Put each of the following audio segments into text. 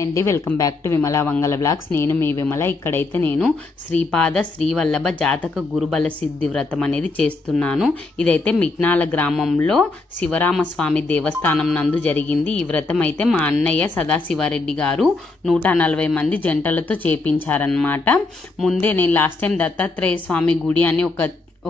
అండి welcome back to Vimala Vangala blogs. నేను మీ విమల. ఇక్కడైతే నేను శ్రీపాద శ్రీవల్లభ జాతక గురుబల సిద్ధి వ్రతం అనేది చేస్తున్నాను. ఇదైతే మిట్నాల గ్రామంలో శివరామస్వామి దేవస్థానం నందు జరిగింది. ఈ వ్రతం అయితే మా అన్నయ్య సదాశివారెడ్డి గారు 140 మంది జంటలతో చేపించారనమాట. ముందే నేను లాస్ట్ టైం దత్తాత్రేయ స్వామి గుడి అని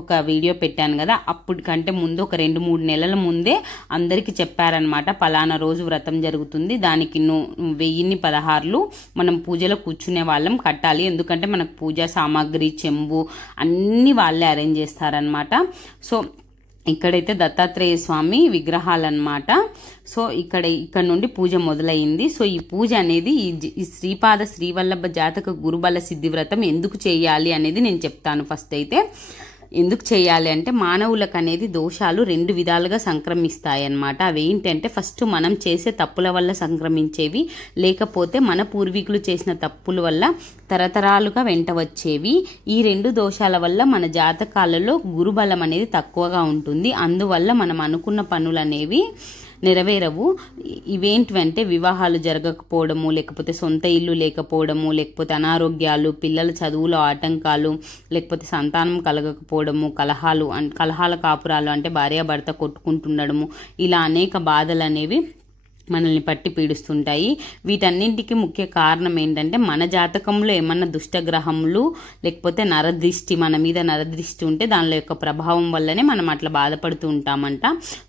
ఒక వీడియో పెట్టాను కదా, అప్పటికంటే ముందు ఒక 2-3 నెలల ముందే అందరికి చెప్పారనమాట, పలానా రోజు వ్రతం జరుగుతుంది, దానికి 1016 మనం పూజలో కూర్చునే వాళ్ళం కట్టాలి, ఎందుకంటే మనకు పూజా సామాగ్రి చెంబు అన్ని వాళ్ళే అరేంజ్ చేస్తారనమాట. సో ఇక్కడైతే దత్తాత్రేయ స్వామి విగ్రహాలన్నమాట. సో ఇక్కడ నుండి పూజ మొదలైంది. సో ఈ పూజ అనేది ఈ శ్రీపాద శ్రీవల్లభ జాతక గురుబల సిద్ధి వ్రతం ఎందుకు చేయాలి అనేది నేను చెప్తాను. ఫస్ట్ అయితే ఎందుకు చేయాలి అంటే, మానవులకు అనేది దోషాలు 2 విధాలుగా సంక్రమిస్తాయి అన్నమాట. అవి ఏంటంటే, ఫస్ట్ మనం చేసే తప్పుల వల్ల సంక్రమించేవి, లేకపోతే మన పూర్వీకులు చేసిన తప్పుల వల్ల తరతరాలుగా వెంట వచ్చేవి. ఈ 2 దోషాల వల్ల మన జాతకాలలో గురుబలం అనేది తక్కువగా ఉంటుంది. అందువల్ల మనం అనుకున్న పనులు అనేవి నెరవేరవు. ఇవేంటివంటే వివాహాలు జరగకపోవడము, లేకపోతే సొంత ఇల్లు లేకపోవడము, లేకపోతే అనారోగ్యాలు, పిల్లల చదువులో ఆటంకాలు, లేకపోతే సంతానం కలగకపోవడము, కలహాల కాపురాలు అంటే భార్యాభర్త కొట్టుకుంటుండడము, ఇలా అనేక బాధలు అనేవి మనల్ని పట్టి పీడిస్తుంటాయి. వీటన్నింటికి ముఖ్య కారణం ఏంటంటే, మన జాతకంలో ఏమన్నా దుష్టగ్రహములు లేకపోతే నరదృష్టి, మన మీద నరదృష్టి ఉంటే దానిలో యొక్క ప్రభావం వల్లనే మనం అట్లా బాధపడుతూ ఉంటామంట.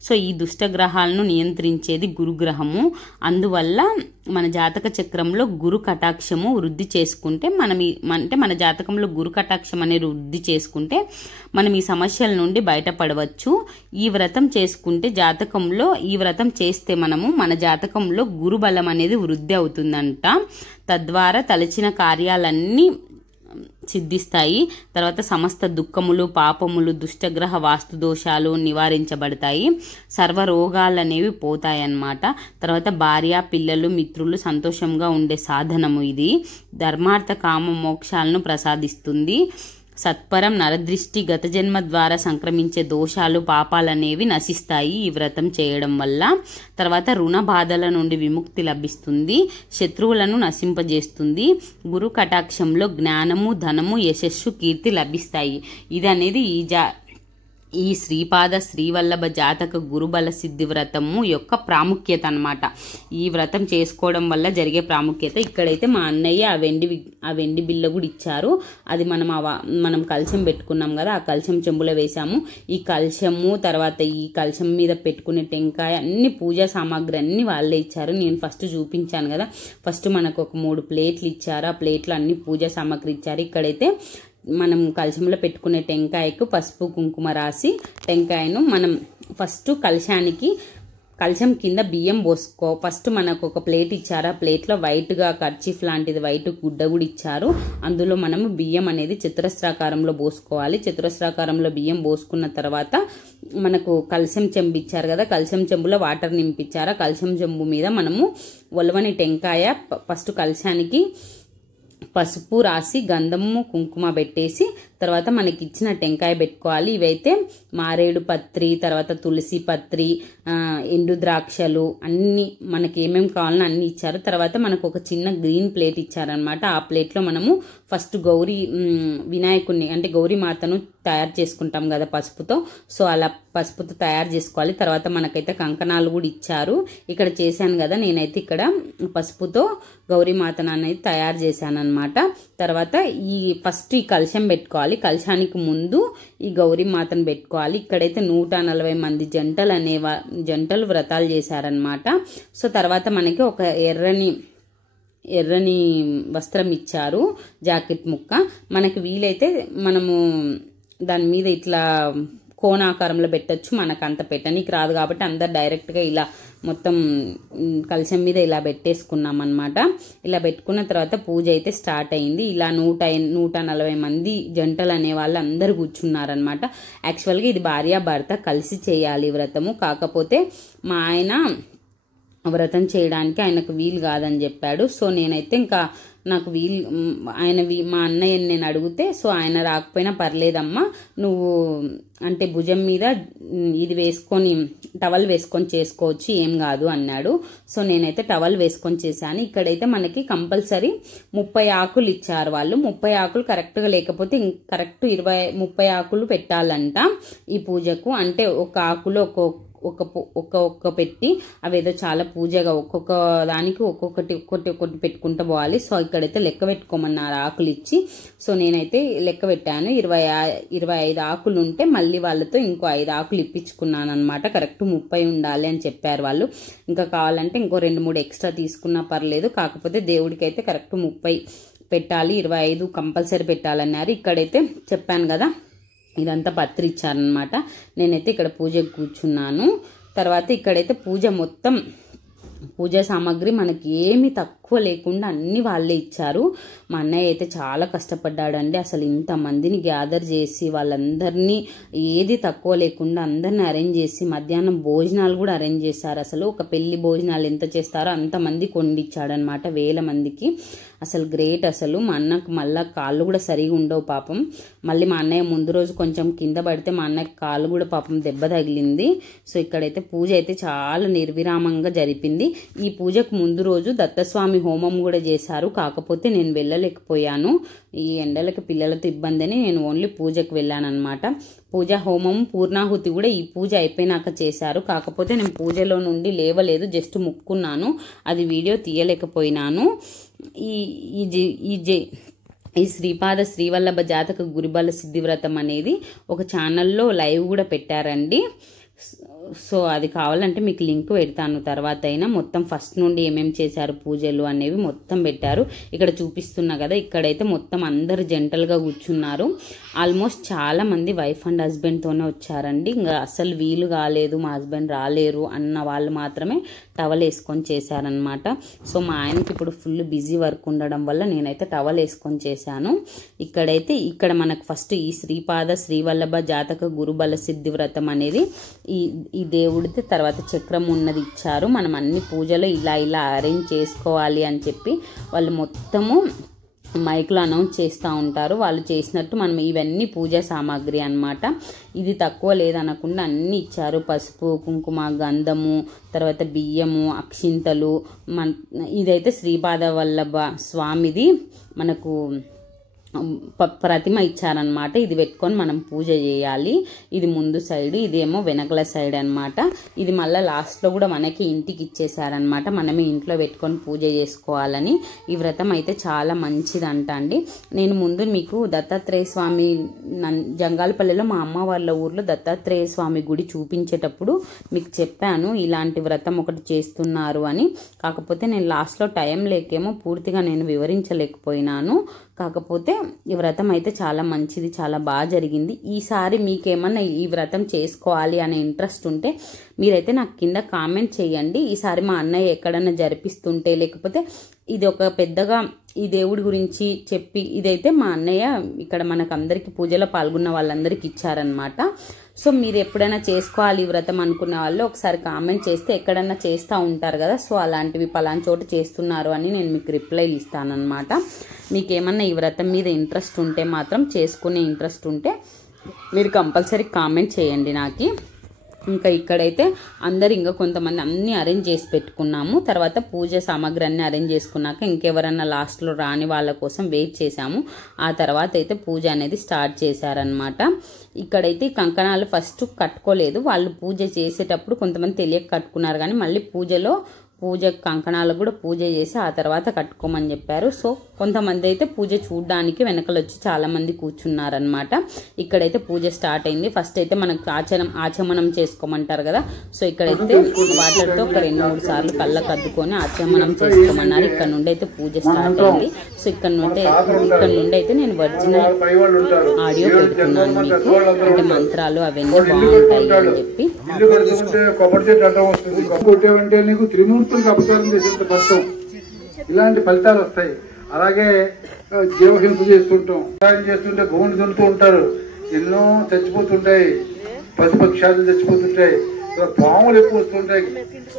సో ఈ దుష్టగ్రహాలను నియంత్రించేది గురుగ్రహము. అందువల్ల మన జాతక చక్రంలో గురు కటాక్షము వృద్ధి చేసుకుంటే మన జాతకంలో గురు కటాక్షం అనేది వృద్ధి చేసుకుంటే మనం ఈ సమస్యల నుండి బయటపడవచ్చు. ఈ వ్రతం చేసుకుంటే ఈ వ్రతం చేస్తే మనము మన జాతకంలో గురుబలం అనేది వృద్ధి అవుతుందంట. తద్వారా తలచిన కార్యాలన్నీ సిద్ధిస్తాయి. తర్వాత సమస్త దుఃఖములు, పాపములు, దుష్టగ్రహ వాస్తు దోషాలు నివారించబడతాయి. సర్వరోగాలు అనేవి పోతాయి అన్నమాట. తర్వాత భార్య, పిల్లలు, మిత్రులు సంతోషంగా ఉండే సాధనము ఇది. ధర్మార్థ కామ మోక్షాలను ప్రసాదిస్తుంది. సత్పరం నరదృష్టి, గత జన్మ ద్వారా సంక్రమించే దోషాలు, పాపాలనేవి నశిస్తాయి ఈ వ్రతం చేయడం వల్ల. తర్వాత రుణ బాధల నుండి విముక్తి లభిస్తుంది. శత్రువులను నశింపజేస్తుంది. గురు కటాక్షంలో జ్ఞానము, ధనము, యశస్సు, కీర్తి లభిస్తాయి. ఇది అనేది ఈ శ్రీపాద శ్రీవల్లభ జాతక గురుబల సిద్ధి వ్రతము యొక్క ప్రాముఖ్యత అన్నమాట. ఈ వ్రతం చేసుకోవడం వల్ల జరిగే ప్రాముఖ్యత. ఇక్కడైతే మా అన్నయ్య ఆ వెండి బిల్ల కూడా ఇచ్చారు. అది మనం కలశం పెట్టుకున్నాం కదా, ఆ కలశం చెంబులో వేసాము. ఈ కలశము, తర్వాత ఈ కలశం మీద పెట్టుకునే టెంకాయ, అన్ని పూజా సామాగ్రి అన్ని వాళ్ళే ఇచ్చారు. నేను ఫస్ట్ చూపించాను కదా, ఫస్ట్ మనకు ఒక 3 ప్లేట్లు ఇచ్చారు. ఆ ప్లేట్లో అన్ని పూజా సామాగ్రి ఇచ్చారు. ఇక్కడైతే మనం కలశంలో పెట్టుకునే టెంకాయకు పసుపు కుంకుమ రాసి, టెంకాయను మనం ఫస్ట్ కలశం కింద బియ్యం పోసుకో. ఫస్ట్ మనకు ఒక ప్లేట్ ఇచ్చారు. ఆ ప్లేట్లో వైట్గా కర్చీఫ్ లాంటిది వైట్ గుడ్డ కూడా ఇచ్చారు. అందులో మనము బియ్యం అనేది చతురస్రాకారంలో పోసుకోవాలి. చతురస్రాకారంలో బియ్యం పోసుకున్న తర్వాత మనకు కలశం చెంబు ఇచ్చారు కదా, కలశం చెంబులో వాటర్ నింపించారు. కలశం చెంబు మీద మనము ఒలవని టెంకాయ ఫస్ట్ కలశానికి పసుపు రాసి గంధము కుంకుమ పెట్టేసి తర్వాత మనకి ఇచ్చిన టెంకాయ పెట్టుకోవాలి. ఇవైతే మారేడు పత్రి, తర్వాత తులసి పత్రి, ఎండు ద్రాక్షలు అన్ని మనకి ఏమేమి కావాలని అన్ని ఇచ్చారు. తర్వాత మనకు ఒక చిన్న గ్రీన్ ప్లేట్ ఇచ్చారనమాట. ఆ ప్లేట్లో మనము ఫస్ట్ వినాయకుడిని అంటే గౌరీ మాతను తయారు చేసుకుంటాం కదా పసుపుతో. సో అలా పసుపుతో తయారు చేసుకోవాలి. తర్వాత మనకైతే కంకణాలు కూడా ఇచ్చారు. ఇక్కడ చేశాను కదా నేనైతే, ఇక్కడ పసుపుతో గౌరీ మాతను అనేది తయారు చేశాను అనమాట. తర్వాత ఫస్ట్ ఈ కలశం పెట్టుకోవాలి. కలశానికి ముందు ఈ గౌరీ మాతను పెట్టుకోవాలి. ఇక్కడైతే 140 మంది జంటలు వ్రతాలు చేశారనమాట. సో తర్వాత మనకి ఒక ఎర్రని వస్త్రం ఇచ్చారు, జాకెట్ ముక్క. మనకి వీలైతే మనము దాని మీద ఇట్లా కోణాకారంలో పెట్టచ్చు. మనకు అంత పెట్టనీకి రాదు కాబట్టి అందరు డైరెక్ట్గా ఇలా మొత్తం కలశం మీద ఇలా పెట్టేసుకున్నాం అనమాట. ఇలా పెట్టుకున్న తర్వాత పూజ అయితే స్టార్ట్ అయింది. ఇలా 140 మంది జంటలు అనే వాళ్ళు అందరు కూర్చున్నారనమాట. యాక్చువల్గా ఇది భార్యాభర్త కలిసి చేయాలి వ్రతము. కాకపోతే మా ఆయన వ్రతం చేయడానికి ఆయనకు వీలు కాదని చెప్పాడు. సో నేనైతే ఇంకా నాకు మా అన్నయ్యని నేను అడిగితే, సో ఆయన రాకపోయినా పర్లేదమ్మా, నువ్వు అంటే భుజం మీద ఇది వేసుకొని టవల్ వేసుకొని చేసుకోవచ్చు, ఏం కాదు అన్నాడు. సో నేనైతే టవల్ వేసుకొని చేశాను. ఇక్కడైతే మనకి కంపల్సరీ 30 ఆకులు ఇచ్చారు వాళ్ళు. 30 ఆకులు కరెక్ట్గా లేకపోతే కరెక్ట్ 30 ఆకులు పెట్టాలంట ఈ పూజకు. అంటే ఒక ఆకులో ఒక్కొక్క పెట్టి అవేదో చాలా పూజగా ఒక్కొక్క దానికి ఒక్కొక్కటి పెట్టుకుంటూ పోవాలి. సో ఇక్కడైతే లెక్క పెట్టుకోమన్నారు ఆకులు ఇచ్చి. సో నేనైతే లెక్క పెట్టాను, 25 ఆకులు ఉంటే మళ్ళీ వాళ్ళతో ఇంకో 5 ఆకులు ఇప్పించుకున్నాను అనమాట. కరెక్ట్ 30 ఉండాలి అని చెప్పారు వాళ్ళు. ఇంకా కావాలంటే ఇంకో 2-3 ఎక్స్ట్రా తీసుకున్నా పర్లేదు, కాకపోతే దేవుడికి అయితే కరెక్ట్ 30 పెట్టాలి, 25 కంపల్సరీ పెట్టాలన్నారు. ఇక్కడైతే చెప్పాను కదా, ఇదంతా పత్రి ఇచ్చారనమాట. నేనైతే ఇక్కడ పూజకు కూర్చున్నాను. తర్వాత ఇక్కడైతే పూజా సామాగ్రి మనకి ఏమి తక్కువ లేకుండా అన్ని వాళ్ళే ఇచ్చారు. మా అన్నయ్య అయితే చాలా కష్టపడ్డాడండి. అసలు ఇంతమందిని గ్యాదర్ చేసి వాళ్ళందరినీ ఏది తక్కువ లేకుండా అందరిని అరేంజ్ చేసి మధ్యాహ్నం భోజనాలు కూడా అరేంజ్ చేశారు. అసలు ఒక పెళ్లి భోజనాలు ఎంత చేస్తారో అంతమంది కొండిచ్చాడనమాట, 1000 మందికి. అసలు గ్రేట్. అసలు మా అన్నకు మళ్ళీ కాళ్ళు కూడా సరిగా ఉండవు పాపం. మళ్ళీ మా అన్నయ్య ముందు రోజు కొంచెం కింద పడితే మా అన్నయ్య కాళ్ళు కూడా పాపం దెబ్బ తగిలింది. సో ఇక్కడైతే పూజ అయితే చాలా నిర్విరామంగా జరిపింది. ఈ పూజకు ముందు రోజు దత్తస్వామి హోమం కూడా చేశారు, కాకపోతే నేను వెళ్ళలేకపోయాను. ఈ ఎండలకు పిల్లలతో ఇబ్బంది అని నేను ఓన్లీ పూజకు వెళ్ళాను అనమాట. పూజ హోమం పూర్ణాహుతి కూడా ఈ పూజ అయిపోయినాక చేశారు, కాకపోతే నేను పూజలో నుండి లేవలేదు, జస్ట్ ముక్కున్నాను, అది వీడియో తీయలేకపోయినాను. ఈ శ్రీపాద శ్రీవల్లభ జాతక గురుబల సిద్ధి వ్రతం అనేది ఒక ఛానల్లో లైవ్ కూడా పెట్టారండి. సో అది కావాలంటే మీకు లింక్ పెడతాను తర్వాత అయినా. మొత్తం ఫస్ట్ నుండి ఏమేమి చేశారు పూజలు అనేవి మొత్తం పెట్టారు. ఇక్కడ చూపిస్తున్నా కదా, ఇక్కడైతే మొత్తం అందరు జంటలుగా కూర్చున్నారు. ఆల్మోస్ట్ చాలా మంది వైఫ్ అండ్ హస్బెండ్తోనే వచ్చారండి. ఇంకా అసలు వీలు కాలేదు, మా హస్బెండ్ రాలేరు అన్న వాళ్ళు మాత్రమే టవల్ వేసుకొని చేశారనమాట. సో మా ఆయనకి ఇప్పుడు ఫుల్ బిజీ వర్క్ ఉండడం వల్ల నేనైతే టవల్ వేసుకొని చేశాను. ఇక్కడ మనకు ఫస్ట్ ఈ శ్రీపాద శ్రీవల్లభ జాతక గురుబల సిద్ధి వ్రతం అనేది ఈ దేవుడితే తర్వాత చక్రం ఉన్నది ఇచ్చారు. మనం అన్ని పూజలు ఇలా అరేంజ్ చేసుకోవాలి అని చెప్పి వాళ్ళు మొత్తము మైక్లో అనౌన్స్ చేస్తూ ఉంటారు. వాళ్ళు చేసినట్టు మనం ఇవన్నీ పూజా సామాగ్రి అన్నమాట. ఇది తక్కువ లేదనకుండా అన్నీ ఇచ్చారు. పసుపు, కుంకుమ, గంధము, తర్వాత బియ్యము, అక్షింతలు. ఇదైతే శ్రీపాద వల్లభ స్వామిది మనకు ప్రతిమ ఇచ్చారనమాట. ఇది పెట్టుకొని మనం పూజ చేయాలి. ఇది ముందు సైడ్, ఇదేమో వెనకల సైడ్ అనమాట. ఇది మళ్ళీ లాస్ట్లో కూడా మనకి ఇంటికి ఇచ్చేసారనమాట, మనమే ఇంట్లో పెట్టుకొని పూజ చేసుకోవాలని. ఈ వ్రతం అయితే చాలా మంచిదంట అండి. నేను ముందు మీకు దత్తాత్రేయ స్వామి జంగాలపల్లిలో మా అమ్మ వాళ్ళ ఊర్లో దత్తాత్రేయ స్వామి గుడి చూపించేటప్పుడు మీకు చెప్పాను ఇలాంటి వ్రతం ఒకటి చేస్తున్నారు అని. కాకపోతే నేను లాస్ట్లో టైం లేకేమో పూర్తిగా నేను వివరించలేకపోయినాను. కాకపోతే ఈ వ్రతం అయితే చాలా మంచిది, చాలా బాగా జరిగింది. ఈసారి మీకేమన్నా ఈ వ్రతం చేసుకోవాలి అనే ఇంట్రెస్ట్ ఉంటే మీరైతే నాకు కింద కామెంట్ చేయండి. ఈసారి మా అన్నయ్య ఎక్కడన్నా జరిపిస్తుంటే, లేకపోతే ఇది ఒక పెద్దగా ఈ దేవుడి గురించి చెప్పి ఇదైతే మా అన్నయ్య ఇక్కడ మనకు అందరికి పూజలో పాల్గొన్న వాళ్ళందరికీ ఇచ్చారనమాట. సో మీరు ఎప్పుడైనా చేసుకోవాలి ఈ వ్రతం అనుకున్న వాళ్ళు ఒకసారి కామెంట్ చేస్తే ఎక్కడన్నా చేస్తూ ఉంటారు కదా, సో అలాంటివి పలానా చోట చేస్తున్నారు అని నేను మీకు రిప్లైలు ఇస్తానన్నమాట. మీకు ఏమన్నా ఈ వ్రతం మీద ఇంట్రెస్ట్ ఉంటే మాత్రం, చేసుకునే ఇంట్రెస్ట్ ఉంటే మీరు కంపల్సరీ కామెంట్ చేయండి నాకు. ఇంకా ఇక్కడైతే అందరు ఇంకా కొంతమంది అన్నీ అరేంజ్ చేసి పెట్టుకున్నాము. తర్వాత పూజ సామాగ్రి అన్నీ అరేంజ్ చేసుకున్నాక ఇంకెవరన్నా లాస్ట్లో రాని వాళ్ళ కోసం వెయిట్ చేసాము. ఆ తర్వాత అయితే పూజ అనేది స్టార్ట్ చేశారనమాట. ఇక్కడైతే కంకణాలు ఫస్ట్ కట్టుకోలేదు, వాళ్ళు పూజ చేసేటప్పుడు కొంతమంది తెలియక కట్టుకున్నారు, కానీ మళ్ళీ పూజ కంకణాలకు కూడా పూజ చేసి ఆ తర్వాత కట్టుకోమని చెప్పారు. సో కొంతమంది అయితే పూజ చూడడానికి వెనకలు వచ్చి చాలా మంది కూర్చున్నారనమాట. ఇక్కడైతే పూజ స్టార్ట్ అయింది. ఫస్ట్ అయితే మనకు ఆచమనం చేసుకోమంటారు కదా, సో ఇక్కడైతే వాటర్తో ఒక 2-3 సార్లు కళ్ళకు అద్దుకొని ఆచమనం చేసుకోమన్నారు. ఇక్కడ నుండి అయితే పూజ స్టార్ట్ అయింది. సో ఇక్కడ నుండి అయితే నేను ఒరిజినల్ ఆడియో పెడుతున్నాను మీకు, అంటే మంత్రాలు అవన్నీ బాగుంటాయి అని చెప్పి. అపచారం చేసేంత ఫలితం, ఇలాంటి ఫలితాలు వస్తాయి. అలాగే జీవహింస చేస్తుంటాం, చేస్తుంటే భూమిని దున్నుతూ ఉంటారు, ఎన్నో చచ్చిపోతుంటాయి, పశుపక్షాలు చచ్చిపోతుంటాయి. పాములు ఎక్కువ వస్తుంటాయి,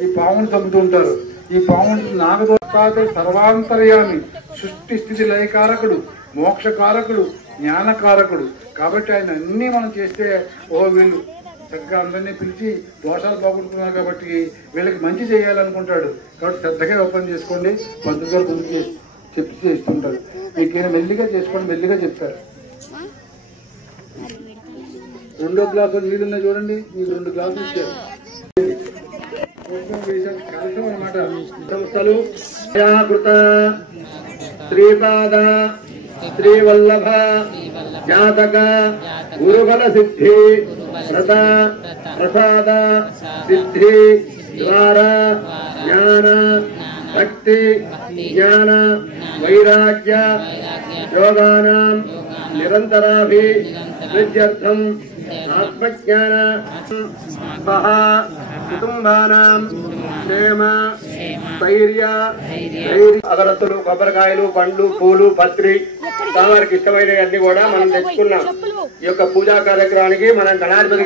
ఈ పాములు చంపుతుంటారు. ఈ పాములు నాగదోషాలు సర్వాంతర్యామి, సృష్టి స్థితి లయకారకుడు, మోక్షకారకుడు, జ్ఞానకారకుడు. కాబట్టి ఆయన అన్ని మనం చేస్తే వీళ్ళు చక్కగా అందరినీ పిలిచి దోషాలు బాగుంటున్నారు కాబట్టి వీళ్ళకి మంచి చేయాలనుకుంటాడు. కాబట్టి శ్రద్ధగా ఓపెన్ చేసుకోండి. పంతులు గారు ముందు చెప్పి చేస్తుంటారు. మీకు మెల్లిగా చేసుకోండి, మెల్లిగా చెప్తారు. 2 గ్లాసులు నీళ్ళున్నాయి చూడండి, మీకు 2 గ్లాసులు ఇచ్చారు. కలశం అన్నమాట. సంస్థలు శ్రీపాద శ్రీవల్లభ జాతక గురుబల సిద్ధి వ్రత ప్రసాద సిద్ధి ద్వారా జ్ఞాన భక్తి జ్ఞాన వైరాగ్య యోగానాం నిరంతరాభి విద్యార్థం ఆత్మజ్ఞాన కుటుంబానాం క్షేమ స్థైర్య అగరత్తులు, కొబ్బరికాయలు, పండ్లు, పూలు, పత్రి, వారికి ఇష్టమైన అన్ని కూడా మనం తెచ్చుకున్నాం. ఈ యొక్క పూజా కార్యక్రమానికి మనం గణాధిపతి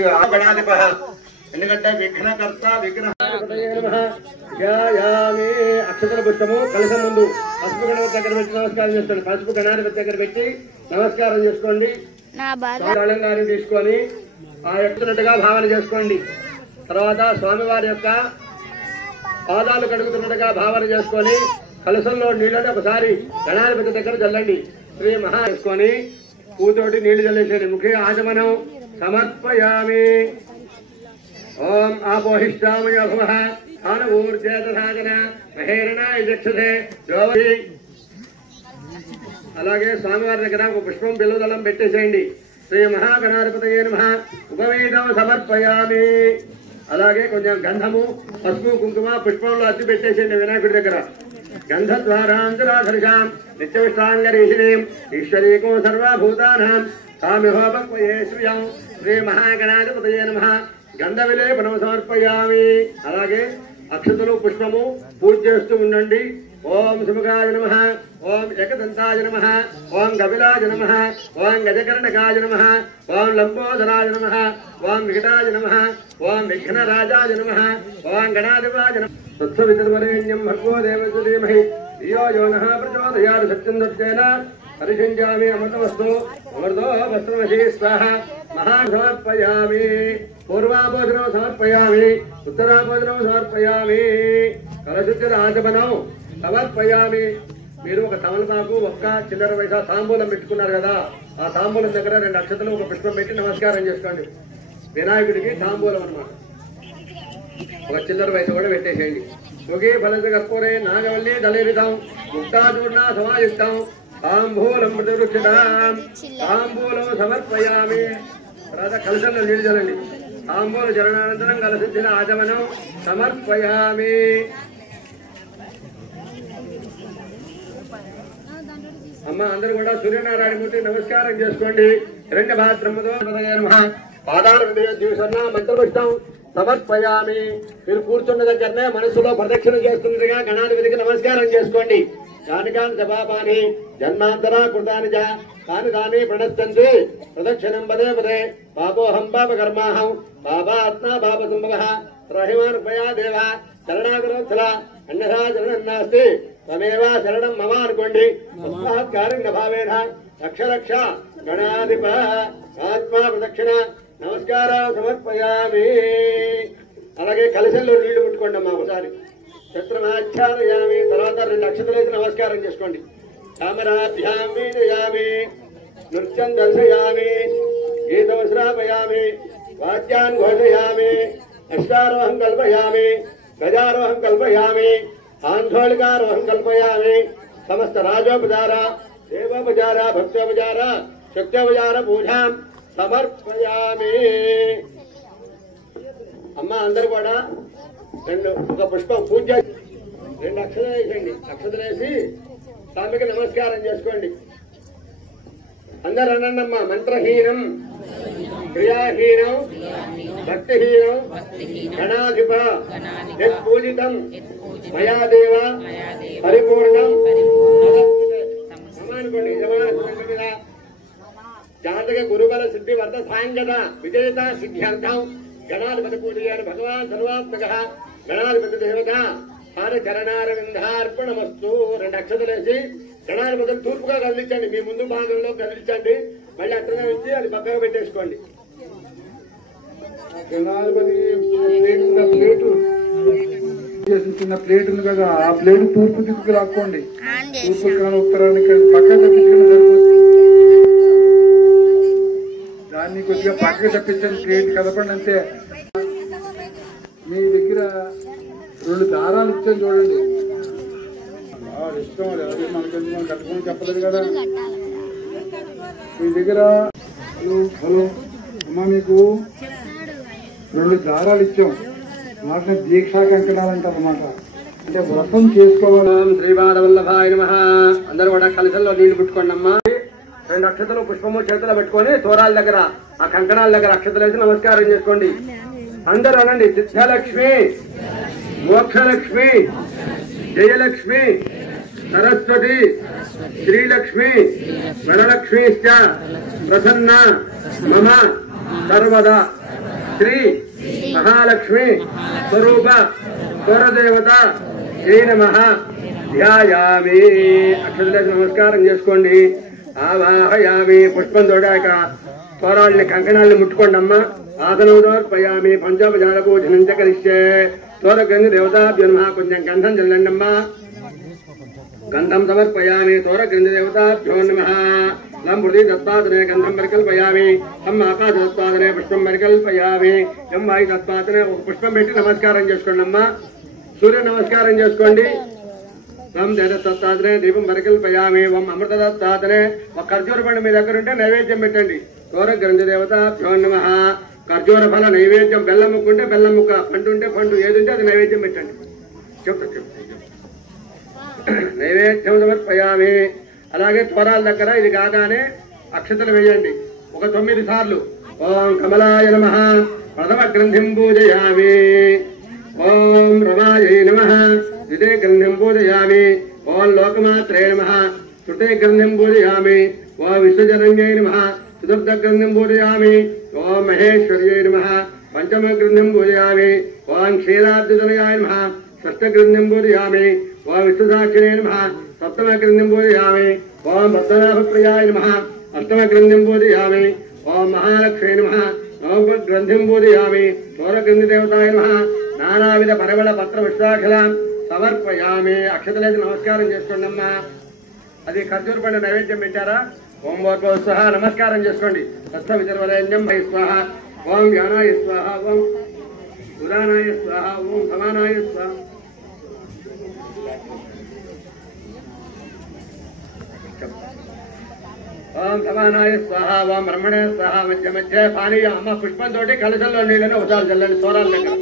ఎందుకంటే విఘ్నకర్త విఘ్న అక్షతల పుష్పము కలశం ముందు పసుపు గణపతి దగ్గర పెట్టి నమస్కారం చేసుకోండి. పసుపు గణాధిపతి దగ్గర పెట్టి నమస్కారం చేసుకోండి. గారిని తీసుకొని ఆ ఎక్కుతున్నట్టుగా భావన చేసుకోండి. తర్వాత స్వామివారి యొక్క పాదాలు కడుగుతున్నట్టుగా భావన చేసుకొని కలశంలో నీళ్ళని ఒకసారి గణాధిపతి దగ్గర చల్లండి. శ్రీ మహా చేసుకొని పూతోటి నీళ్లు చల్లేసేది. ముఖే ఆచమనం సమర్పయామి. ఓం ఆపోహిష్టామయ భవ ఆన ఊర్జేతసాగన మహేరణాయ చక్షుషే ద్రౌపది. అలాగే స్వామివారి దగ్గర ఒక పుష్పం బిల్వదళం పెట్టేసేయండి. శ్రీ మహాగణాధిపతయే నమః ఉపవేదం సమర్పయామి. అలాగే కొంచెం గంధము, పసుపు, కుంకుమ పుష్పంలో అద్ది పెట్టేసేయండి వినాయకుడి దగ్గర. గంధ ద్వారాంతరాధర్షాం నిత్య విశ్రాంగరీషిణీం ఈశ్వరీకో సర్వభూతానాం సామిహోపక్వయే శ్రియం. శ్రీ మహాగణాధిపతయే నమః గంధ విలేపనం సమర్పయామి. అలాగే అక్షతలు పుష్పము పూజ చేస్తూ ఉండండి. ఓం సుముఖాయ నమః, ఓం ఏకదంతాయ నమః, ఓం కపిలాయ నమః, ఓం గజకర్ణకాయ నమః, ఓం లంబోదరాయ నమః, ఓం వికటాయ నమః, ఓం విఘ్నరాజాయ నమః, ఓం గణాధిపాయ నమః. తత్సవితుర్వరేణ్యం భర్గో దేవస్య ధీమహి ధియో యో నః ప్రచోదయాత్. సత్యం దత్తేన పరిషించామి అమృతమస్తు అమృతో వస్త్రమసి స్వాహ. మహాన్ సమర్పయామి. పూర్వాభోజనం సమర్పయామి, ఉత్తరాభోజనం సమర్పయామి, కలశుద్ధి ఆచమనం సమర్పయామి. మీరు ఒక తమలపాకు, ఒక్క చిల్లర పైసా తాంబూలం పెట్టుకున్నారు కదా, ఆ తాంబూలం దగ్గర 2 అక్షతలు ఒక పుష్పం పెట్టి నమస్కారం చేసుకోండి. వినాయకుడికి తాంబూలం అన్నమాట. ఒక చిల్లర పైసా కూడా పెట్టేసేయండి. ముఖే ఫలస కర్పూరే నాగవల్లి దళేరితాం ముక్తాచూర్ణ సమాయుక్తం తాంబూలం మృతవృక్షితాం తాంబూలం సమర్పయామి. తర్వాత కలశంలో నీళ్ళు చల్లండి. తాంబూల చలనానంతరం కలశుద్ధిన ఆచమనం సమర్పయామి. అమ్మ అందరూ కూడా సూర్యనారాయణమూర్తి నమస్కారం చేసుకోండి. హిరణ్య భాద్రమ్మతో పాదాల దివసన్న మంత్రపుష్టం సమర్పయామి. మీరు కూర్చున్న దగ్గరనే మనసులో ప్రదక్షిణ చేస్తున్నట్టుగా గణాధిపతికి నమస్కారం చేసుకోండి. జానికాన్ జపాపాని జన్మాంతరా కృతాని కాని దాని ప్రణశ్యంతి ప్రదక్షిణం పదే పదే. పాపోహం పాప కర్మాహం పాపాత్మా పాప సంభవ రహిమాన్ ఉపయా దేవ శరణాగరోత్సల అన్యథా శరణం నాస్తి తమేవా శరణం మమ అనుకోండి. తస్మాత్కారిణ భావేన రక్ష రక్ష గణాధిప ఆత్మా ప్రదక్షిణ నమస్కారం సమర్పయామి. అలాగే కలశంలో నీళ్లు ముట్టుకోండి అమ్మా ఒకసారి. శత్రుమాచ్ఛాదయామి. తర్వాత 2 అక్షతలేసి నమస్కారం చేసుకోండి. కామరాభ్యాం వీడయామి, నృత్యం దర్శయామి, గీతం శ్రాపయామి, వాద్యాన్ ఘోషయామి, అష్టారోహం కల్పయామి, గజారోహం కల్పయామి, ఆందోళికారోహం కల్పయామి. సమస్త రాజోపచార దేవోపచార భక్తోపచార శక్తోపచార పూజాం సమర్పయామి. అమ్మ అందరు కూడా ఒక పుష్పం పూజ 2 అక్షతలు వేసేయండి. అక్షతలు వేసి స్వామికి నమస్కారం చేసుకోండి. అందరు అనండమ్మా. మంత్రహీనం క్రియాహీనం భక్తిహీనం గణాధిప యత్పూజితం మయా దేవ పరిపూర్ణం అనుకోండి. జాతక గురుబల సిద్ధి వర్త సాంగత విజేత సిద్ధ్యర్థం గణాధిపతి పూజయాన్ని భగవాన్ సర్వాత్మక గణాధిపతి దేవత హార చరణారవిందార్పణమస్తు. 2 అక్షతలేసి గణాధిపతిని తూర్పుగా కదిలించండి. మీ ముందు భాగంలో కదిలించండి. మళ్ళీ అట్లనే ఇచ్చి అది పక్కగా పెట్టేసుకోండి. గణాధిపతి చిన్న ప్లేట్ ఉంది కదా, ఆ ప్లేట్ తూర్పు దిక్కుకు లాక్కోండి. తూర్పు ఉత్తరానికి పక్కన తప్పించుకుని సరిపోతుంది. దాన్ని కొద్దిగా పక్కకి తప్పించండి. ప్లేట్ కదపండి అంతే. మీ దగ్గర 2 దారాలు ఇచ్చాను చూడండి. ఇష్టం అది మనకి మనం కట్టుకుని చెప్పలేదు కదా. మీ దగ్గర హలో అమ్మా, మీకు 2 దారాలు ఇచ్చాం. వాటిని దీక్షా కంకణాలు అంటారు అన్నమాట. అంటే వ్రతం చేసుకోవాలి. శ్రీపాద వల్లభాయ నమః. అందరూ కూడా కలశంలో నీళ్లు పుట్టుకోండి అమ్మా. 2 అక్షతలు పుష్పము చేతిలో పెట్టుకొని తోరాల దగ్గర ఆ కంకణాల దగ్గర అక్షతలు వేసి నమస్కారం చేసుకోండి. అందరూ అనండి. సిద్ధలక్ష్మి, మోక్షలక్ష్మి, జయలక్ష్మి, సరస్వతి, శ్రీలక్ష్మి, వరలక్ష్మి ప్రసన్న మమ సర్వదా శ్రీ మహాలక్ష్మి స్వరూప స్వరదేవత జై నమః ధ్యాయామి. అక్షతలేసి నమస్కారం చేసుకోండి. ఆవాహయామి. పుష్పం తోడాక తోరాళ్ళని కంకణాలని ముట్టుకోండి అమ్మా. ఆసనోదోర్పయామి. పంచోపచార పూజనం చ కరిష్యే. తోరగ్రంథి దేవతాభ్యో నమః. కొంచెం గంధం చల్లండి అమ్మా. గంధం సమర్పయామి. తోరగ్రంథి దేవతాభ్యో నమః. లంబృతి తత్పాదనే గంధం పరికల్పయామి. తం ఆకాశ తత్పాదనే పుష్పం పరికల్పయామి. ఎం వాయు తత్పాదనే ఒక పుష్పం పెట్టి నమస్కారం చేసుకోండి అమ్మా. సూర్య నమస్కారం చేసుకోండి. తం తత్పాదనే దీపం పరికల్పయామి. ఓం అమృత తత్పాదనే. ఒక ఖర్జూర పండు మీ దగ్గర ఉంటే నైవేద్యం పెట్టండి. తోర గ్రంథి దేవతాభ్యో నమః. ఖర్జూర ఫల నైవేద్యం. బెల్లం ముక్క ఉంటే బెల్లం ముక్క, పండు ఉంటే పండు, ఏది ఉంటే అది నైవేద్యం పెట్టండి. చెప్తా నైవేద్యం సమర్పయామి. అలాగే త్వరాల దగ్గర ఇది కాగానే అక్షతలు వేయండి. ఒక 9 సార్లు. ఓం కమలాయ నమః. ప్రథమ గ్రంథిం పూజయామి. ఓం రమాయై నమః. ద్వితీయ గ్రంథిం పూజయామి. ఓం లోకమాత్రే నమః. తృతీయ గ్రంథిం పూజయామి. ఓం విశ్వజనన్యై నమః. చతుర్థ గ్రంథిం పూజయామి. ఓం మహేశ్వర్యై నమః. పంచమ గ్రంథిం పూజయామి. ఓం క్షీరాబ్దితనయాయ నమః. షష్ఠ గ్రంథిం పూజయామి. ఓం విశ్వసాక్షిణే నమః. సప్తమ గ్రంథిం పూజయామి. ఓం పద్మనాభప్రియాయ నమః. అష్టమ గ్రంథిం పూజయామి. ఓం మహాలక్ష్మీ నమః. నవ గ్రంథిం పూజయామి. తోర గ్రంథి దేవతాయ నమః. నానావిధ పరిమళ పత్ర విశ్వాఖలాం సమర్పయామి. అక్షతలేసి నమస్కారం చేసుకోండి అమ్మా. అది ఖర్జూర పండు నైవేద్యం పెట్టారా? ఓం భోర్భవ స్వాహ. నమస్కారం చేసుకోండి. తత్వ వితర్వరేణ్యం వై స్వాహ. ఓం యానాయ స్వాహ. ఓం ఉదానాయ స్వాహ. ఓం సమానాయ స్వాహ. ఓం సమానాయ స్వాహ. ఓం బ్రహ్మణే స్వాహ. మధ్య మధ్య పానీయం అమ్మ. పుష్పంతో కలశంలో నీళ్ళని ఒకసారి చల్లండి తోరాల దగ్గర.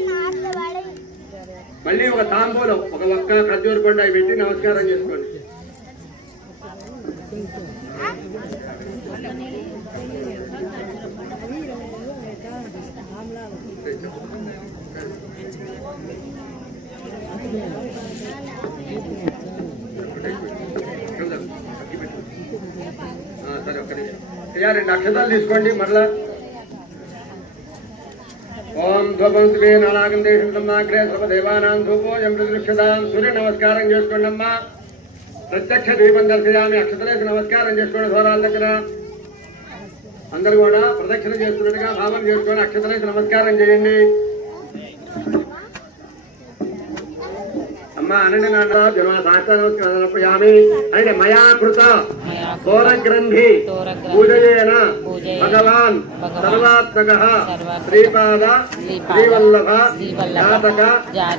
మళ్ళీ ఒక తాంబూలం, ఒక ఒక్క ఖర్జూర పండు అవి పెట్టి నమస్కారం చేసుకోండి. సరే, ఒక్క నిమిషం. 2 అక్షతాలు తీసుకోండి మరలా. ఓం ధ్వపంతువే నానాగంధేశం సమాగ్రే సర్వదేవానాం ధూపోయం ప్రదృశ్యతాం. సూర్య నమస్కారం చేసుకోండి అమ్మా. ప్రత్యక్ష దీపం దర్శయామి. అక్షతలేసి నమస్కారం చేసుకోండి స్వరాల దగ్గర. అందరూ కూడా ప్రదక్షిణ చేస్తున్నట్టుగా భావన చేసుకొని అక్షతలేసి నమస్కారం చేయండి అమ్మా. అనండి నాన్న. జన్మ శాస్త్ర నమస్కారయామి. అంటే మయా కృత తోరగ్రంథి పూజయేన భగవాన్ సర్వాత్మక శ్రీపాద శ్రీవల్లభ జాతక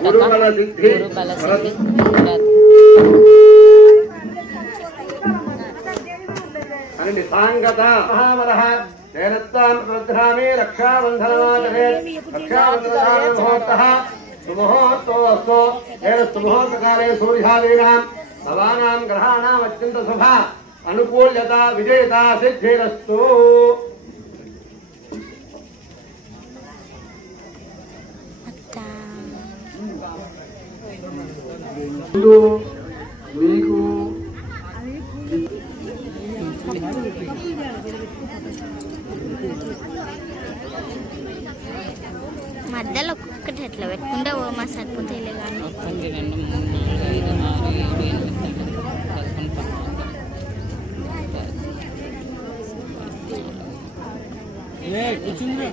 గురుబల సిద్ధి అనండి. సాంగత మహామలః తేనత్తాం ప్రద్ధామి రక్షాబంధనమాచరే. రక్షాబంధనముహూర్తః సుముహూర్తోస్తు. సుముహూర్తకాలే సూర్యాదీనాం భవానాం గ్రహాణాం అత్యంత శుభ అనుకూల్యత విజేత సిద్ధిరస్తు. మీకు ప్యాకెట్ ఎట్లా పెట్టుకుంటే ఓ మా సరిపోతాయిలే కానీ 1 2 3 4 5 6 7 8 9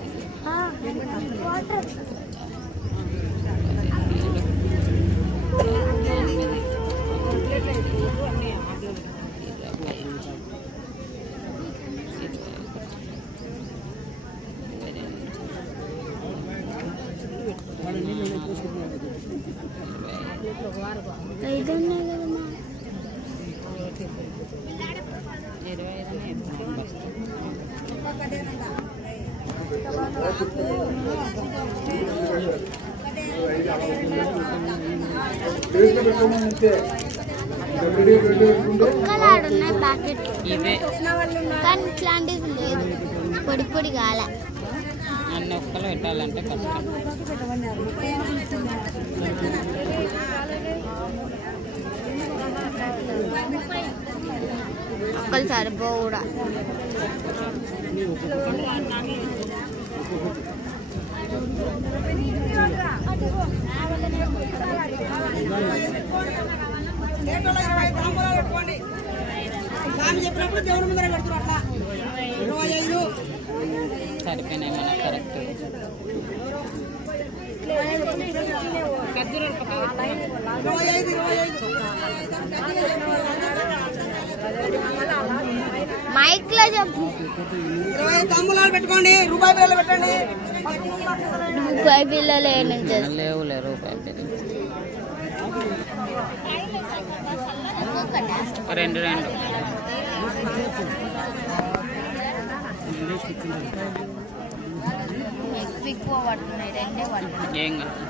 కుక్కలాడున్నాయి ప్యాకెట్ ఇవే కానీ ఇట్లాంటిది లేదు పొడి పొడి కాల అన్ని ఒక్కలు పెట్టాలంటే కష్టం. ఒక్కలు సరిపో కూడా సరిపోయినాయి మనకు కరెక్ట్. మైక్ లో చెప్పు. 20 తాంబూలాలు పెట్టుకోండి, రూపాయి బిళ్ళలు పెట్టండి. రూపాయి బిళ్ళలు లేవులే రూపాయి బిళ్ళలు 2 ఎక్కువ పడుతున్నాయి, రెండే పడుతున్నాయి. ఏం కాదు.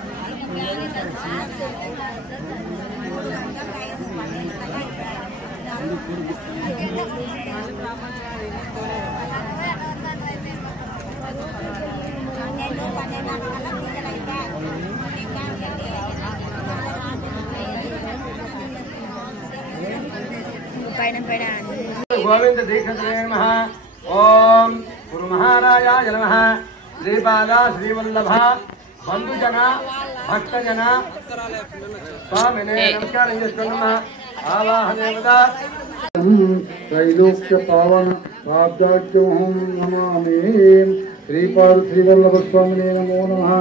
పైన పైన గోవింద దీక్షతే నమః. ఓం గురు మహారాజాయ నమః. శ్రీపాద శ్రీవల్లభ బంధుజన భక్తజన స్వామినే నమస్కారం చేసుకున్నామా. ఆవాహనేవత त्रैलोक्य पावन पाब्जाख्यमहं नमामि. श्रीपाद श्रीवल्लभ स्वामिने नमो नमः.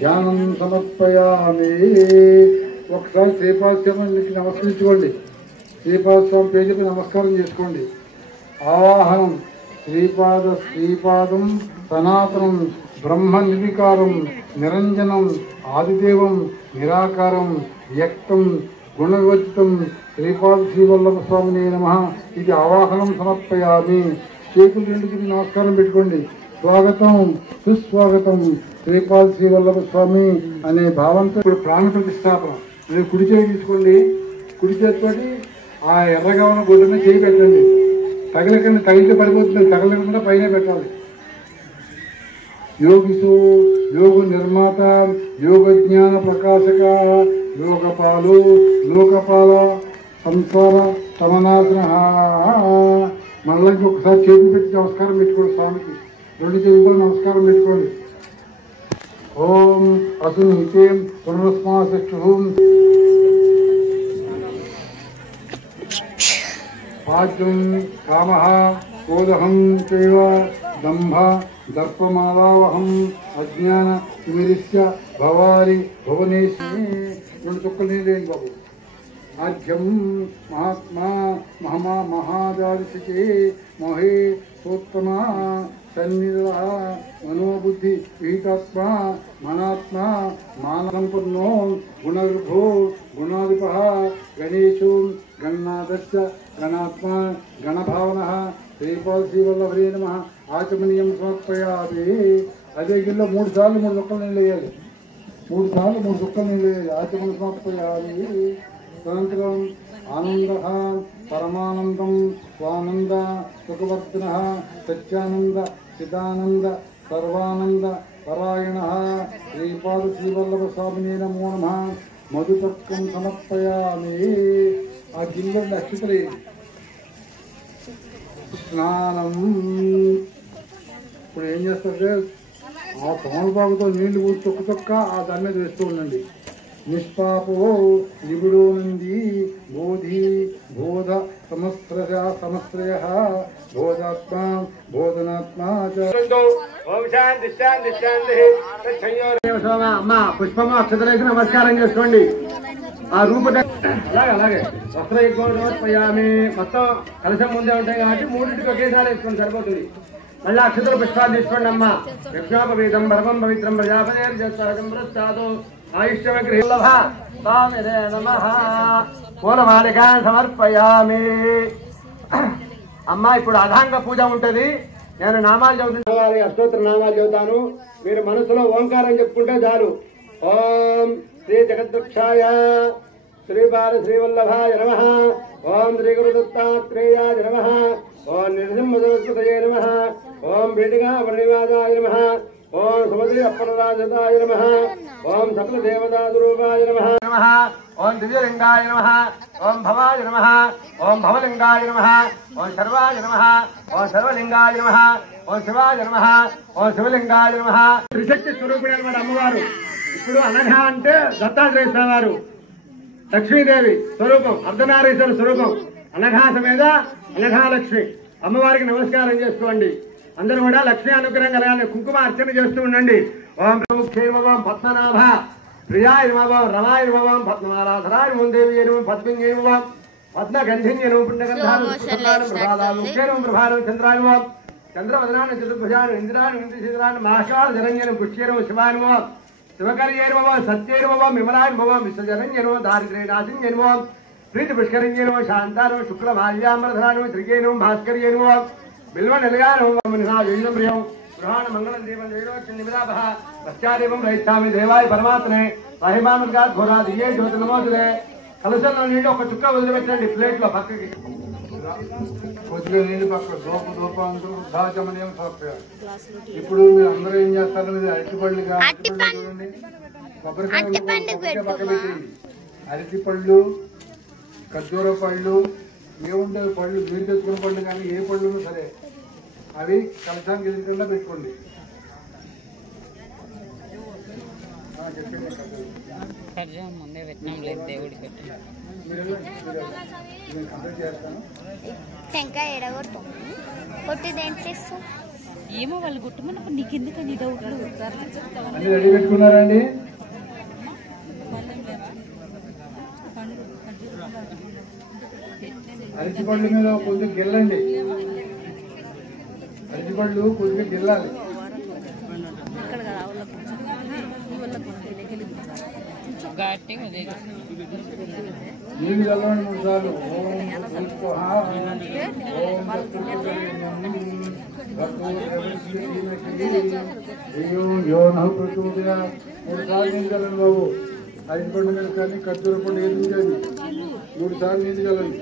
ధ్యానం సమర్పయామి. ఒకసారి శ్రీపాద స్వామికి నమస్కరించుకోండి. శ్రీపాద స్వామి పేరుకి నమస్కారం చేసుకోండి. ఆవాహనం శ్రీపాదం సనాతనం బ్రహ్మ నిర్వికారం నిరంజనం ఆదిదేవం నిరాకారం వ్యక్తం గుణవివర్జితం శ్రీపాద శ్రీవల్లభ స్వామినే నమః. ఇది ఆవాహనం సమర్పయామి. చేతులు రెండుకి నమస్కారం పెట్టుకోండి. స్వాగతం సుస్వాగతం శ్రీపాద శ్రీవల్లభ స్వామి అనే భావంతో ఇప్పుడు ప్రాణ ప్రతిష్టాపన. మీరు కుడి చేయి తీసుకోండి. కుడి చేతితోటి ఆ ఎర్రగా ఉన్న గుడ్డని చేయి పెట్టండి. తగిలికండి, తగిలితే పడిపోతుంది. తగలకుండా పైన పెట్టాలి. యోగిసు యోగ నిర్మాత యోగ జ్ఞాన ప్రకాశక లోకపాలు లోకపాల సంసార సమనాశన. మళ్ళీ ఒకసారి చేతులు పెట్టి నమస్కారం పెట్టుకోండి. స్వామికి 2 చేతులు నమస్కారం పెట్టుకోండి. ఓం అసునీతే పునరుస్మాచక్షు పాద్యం కామ క్రోధహం చైవ దంభ దర్పమాలావహం అజ్ఞాన తిమిరిస్య భవారి భువనేశ్వరి. 2 చుక్కలు నీళ్ళేయండి బాబు. ఆద్యం మహాత్మా మహమా మహాదారిశికే మోహే సోత్తమా సన్నిధ మనోబుద్ధి విహితాత్మా మనాత్మా మానసంపన్నో గుణగృభో గుణాధిప గణేశో గణనాథశ్చ గణాత్మా గణభావన శ్రీపాద శ్రీవల్లభే నమః. ఆచమనీయం సమర్పయామి. అదే గిన్నెలో 3 సార్లు 3 చుక్కలు నీళ్ళు వేయాలి. 3 సార్లు 3 చుక్కలు నీళ్ళు వేయాలి. ఆచమన సమర్పయామి. తదనంతరం ఆనంద పరమానందం స్వానంద సుఖవర్ధన సత్యానంద చిదానంద సర్వానంద పరాయణ శ్రీపాద శ్రీవల్లభ స్వామినే నమో నమః. మధుపత్కం సమర్పయామి. ఆ గిన్నె అక్షతలే స్నానం. ఇప్పుడు ఏం చేస్తారు? ఆ తమలపాకుతో నీళ్లు చొక్క చొక్క ఆ దాని మీద వేస్తూ ఉండండి. నిష్పాపో నిగుడో నంది బోధి బోధ సమశ్రయ బోధాత్మా బోధనాత్మా. అమ్మ పుష్పము అక్షతలేసి నమస్కారం చేసుకోండి. ఆ రూప అలాగే వస్త్రయజ్ఞోపయామి. మొత్తం కలశం ముందే ఉంటాయి కాబట్టి మూడింటికి ఒకేసారి వేసుకోండి సరిపోతుంది. మళ్ళీ అక్షతల పుష్పాలు తీసుకోండి అమ్మ. యజ్ఞోపవీతం పరమం పవిత్రం ప్రజాపతి ఆయుష్యమగ్రహ నమః. పూలమాలికా సమర్పయామి. అమ్మ ఇప్పుడు అధాంగ పూజ ఉంటది. నేను నామాలు చదువుతాను, అష్టోత్తర నామాలు చదువుతాను. మీరు మనసులో ఓంకారం చెప్పుకుంటే చాలు. ఓం శ్రీ జగద్వృక్షాయ శ్రీపాద శ్రీవల్లభాయ నమః. ఓం శ్రీ గురు దత్తాత్రేయాయ నమః. ఓం నృసింహసరస్వతయే నమః. ఓం బీడిగా వృణివాదాయ నమః. ఓం సుమద్రి అప్పలరాజతాయ నమః. ఓం సకల దేవతారూపాయ నమః. ఓం దివ్యలింగాయ నమః. ఓం భవాయ నమః. ఓం భవలింగాయ నమః. ఓం సర్వాయ నమః. ఓం సర్వలింగాయ నమః. ఓం శివాయ నమః. ఓం శివలింగాయ నమః. త్రిశక్తి స్వరూపిణి అన్నమాట అమ్మవారు. ఇప్పుడు అనఘ అంటే దత్తాత్రేయ స్వామి వారు, లక్ష్మీదేవి స్వరూపం, అర్ధనారీశ్వర స్వరూపం. అనఘా సమేత అనఘాలక్ష్మి అమ్మవారికి నమస్కారం చేసుకోండి. అందరూ కూడా లక్ష్మీ అనుగ్రహం కలగాలి. కుంకుమ అర్చన చేస్తూ ఉండండి. ఓం ప్రముఖేర్మం పద్మనాభ ప్రియాయ నమః. రమాయ నమః. పద్మనారాధరాయ నమః. దేవీ నమః. పద్మిన్యై నమః. పద్మగంధిన్యై నమః. పుణ్యగంధానం ప్రభాదానం ముఖ్యేనం ప్రభానం చంద్రాయ నమః. చంద్రవదనాన్ని చతుర్భుజాన్ని ఇంద్రాన్ని ఇంద్రశీధరాన్ని మహాకాల జరంజనం పుష్యేనమ శివాయ నమః. శివకర్యై నమః. సత్యై నమః. విమలాయ నమః. విశ్వజరంజై నమః. దారిద్ర్య నాశిన్యై నమః. ప్రీతి పుష్కరంజై నమః. శాంతానమ శుక్లమాల్యామరధరానమ శ్రీయై నమః. భాస్కర్యై నమః. బిల్వ నిలయానం ప్రియం గృహాణ మంగళం దేవం నిమిరాభ పశ్చాదేవం రైతామి దేవాయ పరమాత్మనే మహిమానుగా ఘోరాది ఏ జ్యోతి నమోదులే. కలశంలో నీళ్ళు ఒక చుక్క వదిలిపెట్టండి ప్లేట్ లో పక్కకి. కొద్దిగా నీళ్ళు పక్క దోపాంతులు వృద్ధాచమనీయం సమర్పయాలి. ఇప్పుడు మీరు అందరూ ఏం చేస్తారు? మీరు అరటిపళ్ళుగా చూడండి, కొబ్బరికాయ పక్క పెట్టండి. అరటిపళ్ళు, ఖర్జూర పళ్ళు, ఏముంటే పళ్ళు మీరు తెచ్చుకున్న పళ్ళు కానీ ఏ పళ్ళు సరే అవి కలశానికి ఎదురుకుండా పెట్టుకోండి. ముందే పెట్టినాం లేదు దేవుడికి ఏమో వాళ్ళు గుట్టమన్నప్పుడు నీకెందుకని డౌట్లు. అన్ని రెడీ పెట్టుకున్నారండి? అరటిపళ్ళు మీద కొద్దిగా గిల్లండి. అరటిపళ్ళు కొద్దిగా గిల్లాలి. నీళ్ళు చల్లవండి 3 సార్లు. ఓం 3 సార్లు నీళ్ళు చల్లండి బాబు. అరటిపండు మీద కానీ ఖర్జూర పండు ఏది కానీ 3 సార్లు నీళ్ళు చల్లండి.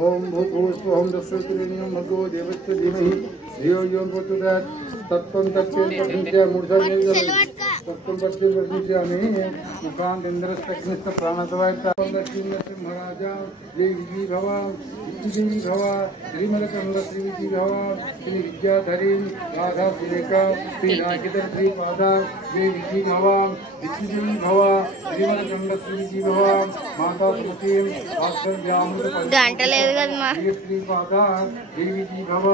ఓం భూభువస్సుః దశరథుర్యం భగో దేవస్య ధీమహి ధియో యో నః ప్రచోదయాత్. తత్వం తత్వం ప్రతిజ్ఞ 3 సార్లు నీళ్ళు చల్లండి. తత్వం తత్వం ప్రతిజ్ఞామి ముఖాంత ఇంద్రస్తగ్నిస్త ప్రాణతవాయరాజా జై విజీ భవ విజీ భవ శ్రీమలకంద శ్రీ విజీ భవ శ్రీ విద్యాధరీ రాధా శ్రీరేఖ శ్రీ రాకిత శ్రీపాద జై విజీ భవ విజీ భవ శ్రీమలకంద శ్రీ విజీ భవ మాతా స్మృతి శ్రీపాద జై విజీ భవ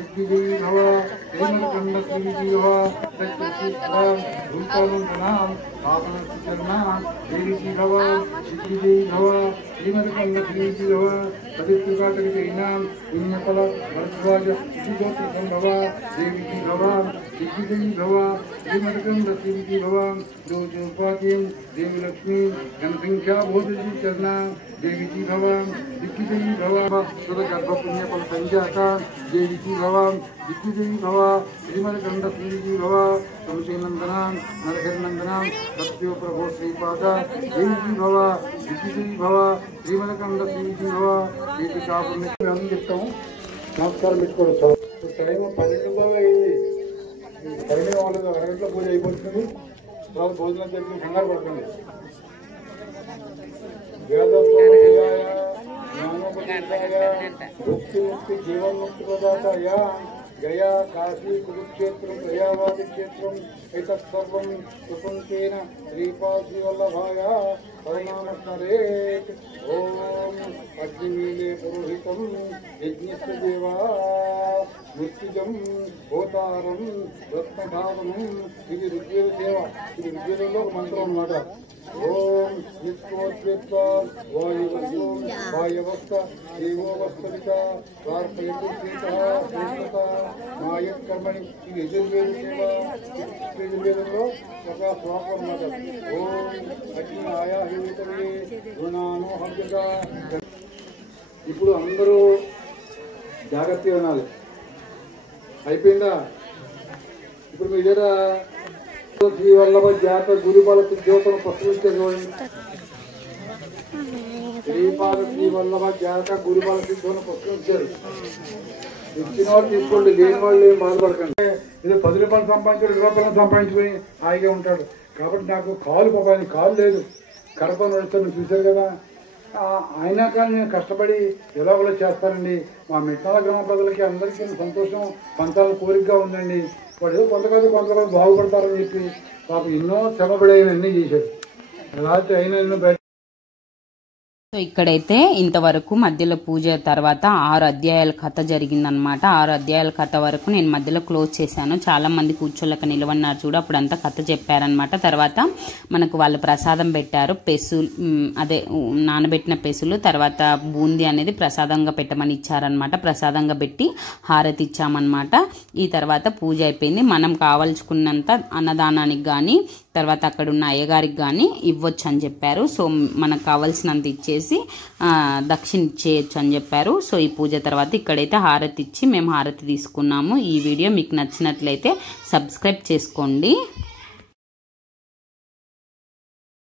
విజీ భవ శ్రీమలకంద శ్రీ విజీ భవ భూతానం దేవి భవ విజీ భవ శ్రీమలకంద శ్రీ విజీ భవ సదిత్రికాటకైనాం పుణ్యఫల భరద్వాజ విజోత్ర సంభవ దేవి భవ విజీ భవ శ్రీమలకంద శ్రీ విజీ భవ జ్యోతిపాతిం దేవి లక్ష్మీ ఘనసంఖ్యా భూతి చరణ దేవి భవ విజీ భవ సురగర్భ పుణ్యఫల సంఖ్యాక దేవి భవ విజీ భవ శ్రీమలకంద శ్రీ విజీ భవ తులసీనందన నరహరినందన సత్యో ప్రభో శ్రీపాద దేవి భవ విజీ భవ శ్రీమలకంద శ్రీ విజీ భవ వీటి కాపుణ్యం చెప్తాము. నమస్కారం పెట్టుకోవచ్చు. టైం 12 అయింది. టైమే వాళ్ళకి అరగంటలో పూజ అయిపోతుంది. వాళ్ళు భోజనం చెప్పి కంగారు పడుతుంది. వేదోపదేశాయ జ్ఞానోపదేశాయ ముక్తి ముక్తి జీవన్ముక్తి ప్రదాతాయ గయా కాశీ కురుక్షేత్రం ప్రయావాది క్షేత్రం ఏతత్సర్వం సుకుంతేన శ్రీపాసి వల్లభాయ పరిణామస్మరేత్. ఓం అగ్నిమీలే పురోహితం యజ్ఞస్య దేవా మృత్యుజం హోతారం రత్నధావనం. ఇది ఋగ్వేద సేవ. ఇది ఋగ్వేదంలో ఒక మంత్రం అన్నమాట. ఓం నిత్యోద్విత్త వాయువస్వం వాయవస్థ దేవోవస్థిత ప్రార్థయతు శ్రీత మాయకర్మణి. ఇది యజుర్వేద సేవ. యజుర్వేదంలో ఒక శ్లోకం అన్నమాట. ఓం అగ్ని ఆయాహితవే గుణాను హవ్యగా. ఇప్పుడు అందరూ జాగ్రత్తగా వినాలి. అయిపోయిందా? ఇప్పుడు మీ దగ్గర శ్రీ వల్లభ జాత గురుబల సిద్ధివతను ప్రశ్నించారు చూడండి. శ్రీపాద శ్రీ వల్లభ జాత గురుబల సిద్ధివతను ప్రశ్నించారు. ఇచ్చిన వాళ్ళు తీసుకోండి, లేని వాళ్ళు ఏం బాధపడకండి. ఇది 10 రూపాయలు సంపాదించాడు, 20 రూపాయలు సంపాదించుకుని హాయిగా ఉంటాడు. కాబట్టి నాకు కాలు లేదు, కడప నడుస్తాను చూశారు కదా. అయినా కానీ నేను కష్టపడి ఎలాగోలా చేస్తానండి. మా మిట్నాల గ్రామ ప్రజలకి అందరికీ సంతోషం పంచాలని కోరికగా ఉందండి. వాడు ఏదో కొంతకాదు బాగుపడతారని చెప్పి పాపం ఎన్నో శ్రమపడి ఆయన అన్నీ చేశాడు. రాత్రి అయినా ఎన్నో బయట. సో ఇక్కడైతే ఇంతవరకు మధ్యలో పూజ తర్వాత 6 అధ్యాయాల కథ జరిగిందనమాట. 6 అధ్యాయాల కథ వరకు నేను మధ్యలో క్లోజ్ చేశాను. చాలా మంది కూర్చోలేక నిలవన్నారు చూడు, అప్పుడంతా కథ చెప్పారనమాట. తర్వాత మనకు వాళ్ళు ప్రసాదం పెట్టారు. పెసులు, అదే నానబెట్టిన పెసులు, తర్వాత బూందీ అనేది ప్రసాదంగా పెట్టమని ఇచ్చారనమాట. ప్రసాదంగా పెట్టి హారతి ఇచ్చామన్నమాట. ఈ తర్వాత పూజ అయిపోయింది. మనం కావాల్చుకున్నంత అన్నదానానికి కానీ తర్వాత అక్కడ ఉన్న అయ్యగారికి కానీ ఇవ్వచ్చు అని చెప్పారు. సో మనకు కావాల్సినంత ఇచ్చేసి దక్షిణ ఇచ్చేయచ్చు అని చెప్పారు. సో ఈ పూజ తర్వాత ఇక్కడైతే హారతి ఇచ్చి మేము హారతి తీసుకున్నాము. ఈ వీడియో మీకు నచ్చినట్లయితే సబ్స్క్రైబ్ చేసుకోండి.